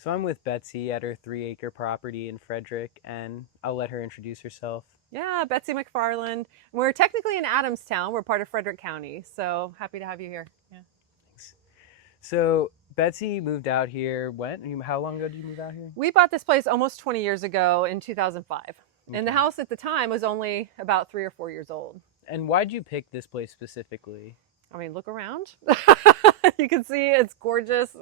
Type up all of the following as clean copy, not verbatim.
So I'm with Betsy at her 3-acre property in Frederick, and I'll let her introduce herself. Yeah, Betsy McFarland. We're technically in Adamstown. We're part of Frederick County, so happy to have you here. Yeah. Thanks. So Betsy moved out here when? How long ago did you move out here? We bought this place almost 20 years ago in 2005. And the Okay. house at the time was only about 3 or 4 years old. And why'd you pick this place specifically? I mean, look around. You can see it's gorgeous.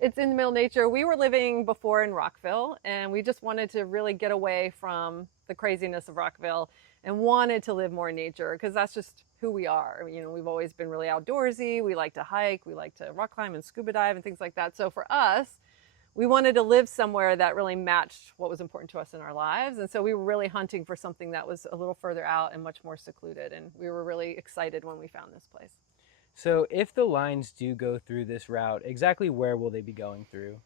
It's in the middle of nature. We were living before in Rockville, and we just wanted to really get away from the craziness of Rockville and wanted to live more in nature because that's just who we are. You know, we've always been really outdoorsy. We like to hike, we like to rock climb and scuba dive and things like that. So for us, we wanted to live somewhere that really matched what was important to us in our lives. And so we were really hunting for something that was a little further out and much more secluded. And we were really excited when we found this place. So if the lines do go through this route, exactly where will they be going through?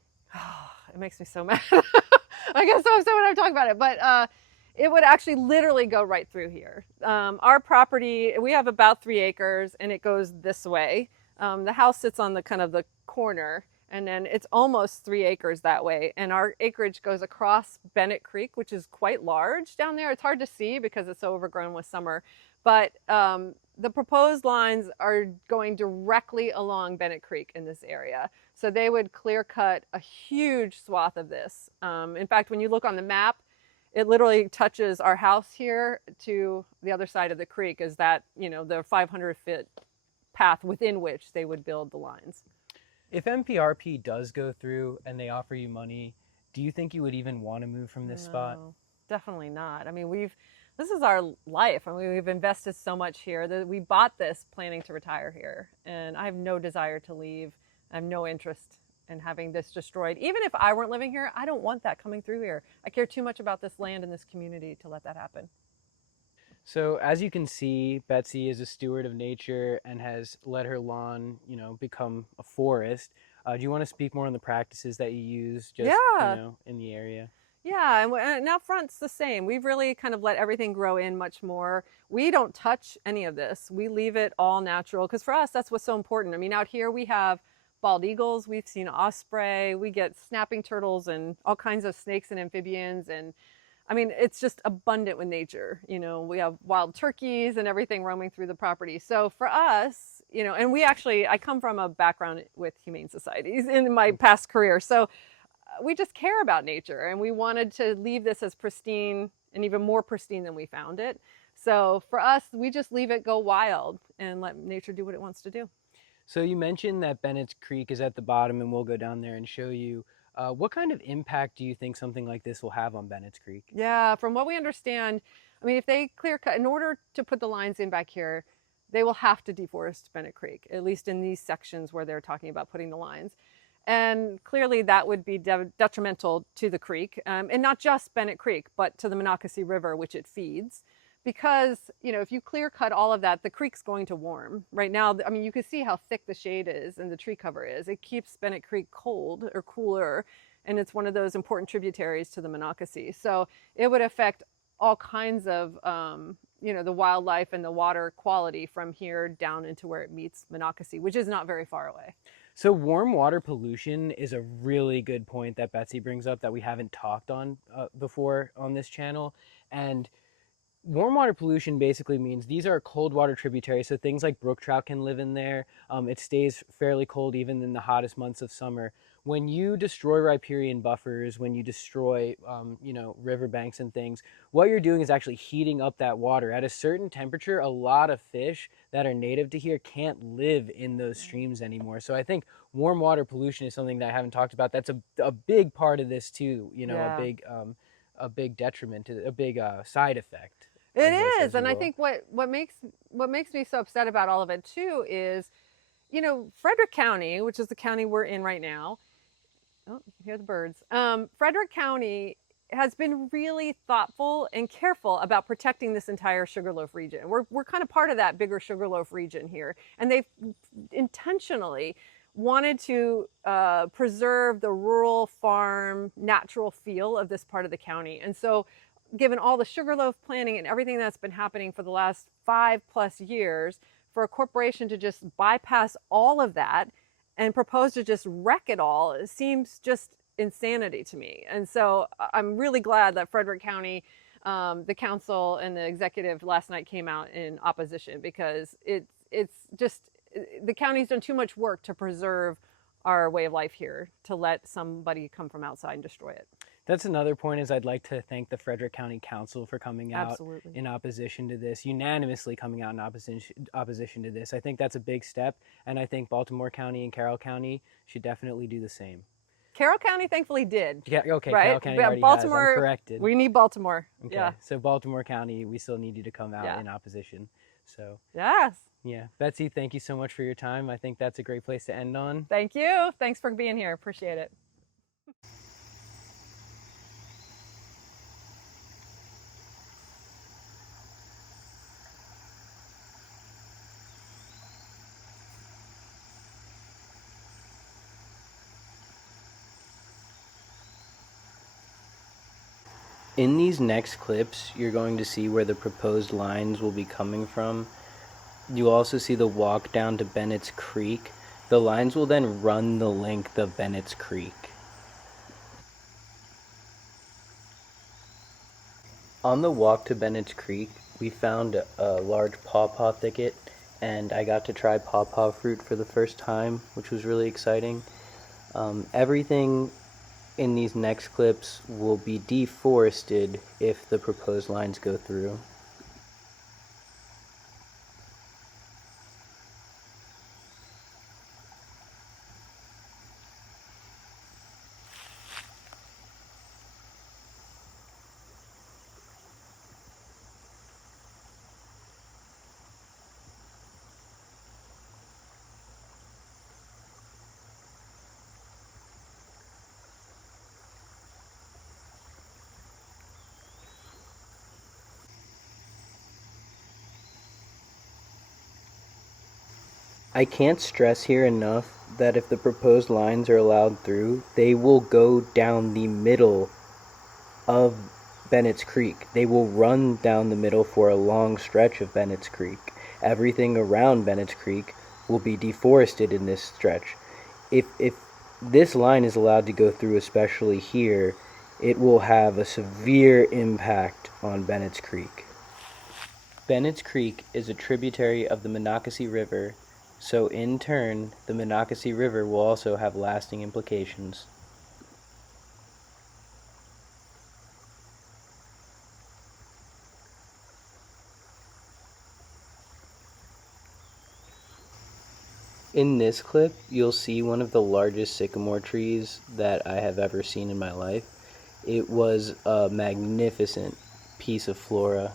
It makes me so mad. I guess so upset when I'm talking about it, but it would actually literally go right through here. Our property, we have about 3 acres and it goes this way. The house sits on the kind of the corner, and then it's almost 3 acres that way. And our acreage goes across Bennett Creek, which is quite large down there. It's hard to see because it's so overgrown with summer, but the proposed lines are going directly along Bennett Creek in this area. So they would clear cut a huge swath of this. In fact, when you look on the map, it literally touches our house here to the other side of the creek. Is that, you know, the 500-foot path within which they would build the lines. If MPRP does go through and they offer you money, do you think you would even want to move from this spot? No, definitely not. I mean, this is our life. I mean, we've invested so much here that we bought this planning to retire here. And I have no desire to leave. I have no interest in having this destroyed. Even if I weren't living here, I don't want that coming through here. I care too much about this land and this community to let that happen. So as you can see, Betsy is a steward of nature and has let her lawn, become a forest. Do you want to speak more on the practices that you use just, Yeah. in the area? Yeah, and out front's the same. We've really kind of let everything grow in much more. We don't touch any of this. We leave it all natural because for us, that's what's so important. I mean, out here we have bald eagles, we've seen osprey, we get snapping turtles and all kinds of snakes and amphibians. And I mean, it's just abundant with nature. You know, we have wild turkeys and everything roaming through the property. So for us, and I come from a background with humane societies in my past career. So we just care about nature and we wanted to leave this as pristine and even more pristine than we found it. So for us, we just leave it go wild and let nature do what it wants to do. So you mentioned that Bennett Creek is at the bottom, and we'll go down there and show you. What kind of impact do you think something like this will have on Bennett Creek? Yeah, from what we understand, I mean, if they clear cut, in order to put the lines in back here, they will have to deforest Bennett Creek, at least in these sections where they're talking about putting the lines. And clearly that would be detrimental to the creek, and not just Bennett Creek, but to the Monocacy River, which it feeds. Because, if you clear cut all of that, the creek's going to warm. Right now, I mean, you can see how thick the shade is and the tree cover is. It keeps Bennett Creek cold or cooler, and it's one of those important tributaries to the Monocacy. So it would affect all kinds of, the wildlife and the water quality from here down into where it meets Monocacy, which is not very far away. So warm water pollution is a really good point that Betsy brings up that we haven't talked on before on this channel. And warm water pollution basically means these are cold water tributaries, so things like brook trout can live in there. It stays fairly cold even in the hottest months of summer. When you destroy riparian buffers, when you destroy, riverbanks and things, what you're doing is actually heating up that water. At a certain temperature, a lot of fish that are native to here can't live in those streams anymore. So I think warm water pollution is something that I haven't talked about. That's a big part of this too. Yeah. A big detriment to a big side effect. It is, and I think what makes me so upset about all of it too is, Frederick County, which is the county we're in right now. Oh, you can hear the birds. Frederick County has been really thoughtful and careful about protecting this entire Sugarloaf region. We're kind of part of that bigger Sugarloaf region here, and they've intentionally wanted to preserve the rural farm natural feel of this part of the county. And so given all the Sugarloaf planning and everything that's been happening for the last 5+ years, for a corporation to just bypass all of that and propose to just wreck it all, it seems just insanity to me. And so I'm really glad that Frederick County, the council and the executive last night came out in opposition, because it's just, the county's done too much work to preserve our way of life here to let somebody come from outside and destroy it. That's another point, is I'd like to thank the Frederick County Council for coming out Absolutely. in opposition to this, unanimously coming out in opposition to this. I think that's a big step, and I think Baltimore County and Carroll County should definitely do the same. Carroll County thankfully did. Yeah, okay, right? Carroll County already Baltimore, has. I'm corrected. We need Baltimore. Okay, Yeah. so Baltimore County, we still need you to come out in opposition. So yes. Yeah, Betsy, thank you so much for your time. I think that's a great place to end on. Thank you. Thanks for being here. Appreciate it. In these next clips, you're going to see where the proposed lines will be coming from. You'll also see the walk down to Bennett's Creek. The lines will then run the length of Bennett's Creek. On the walk to Bennett's Creek, we found a large pawpaw thicket, and I got to try pawpaw fruit for the first time, which was really exciting. Everything in these next clips will be deforested if the proposed lines go through. I can't stress here enough that if the proposed lines are allowed through, they will go down the middle of Bennett's Creek. They will run down the middle for a long stretch of Bennett's Creek. Everything around Bennett's Creek will be deforested in this stretch. If this line is allowed to go through, especially here, it will have a severe impact on Bennett's Creek. Bennett's Creek is a tributary of the Monocacy River, so in turn, the Monocacy River will also have lasting implications. In this clip, you'll see one of the largest sycamore trees that I have ever seen in my life. It was a magnificent piece of flora.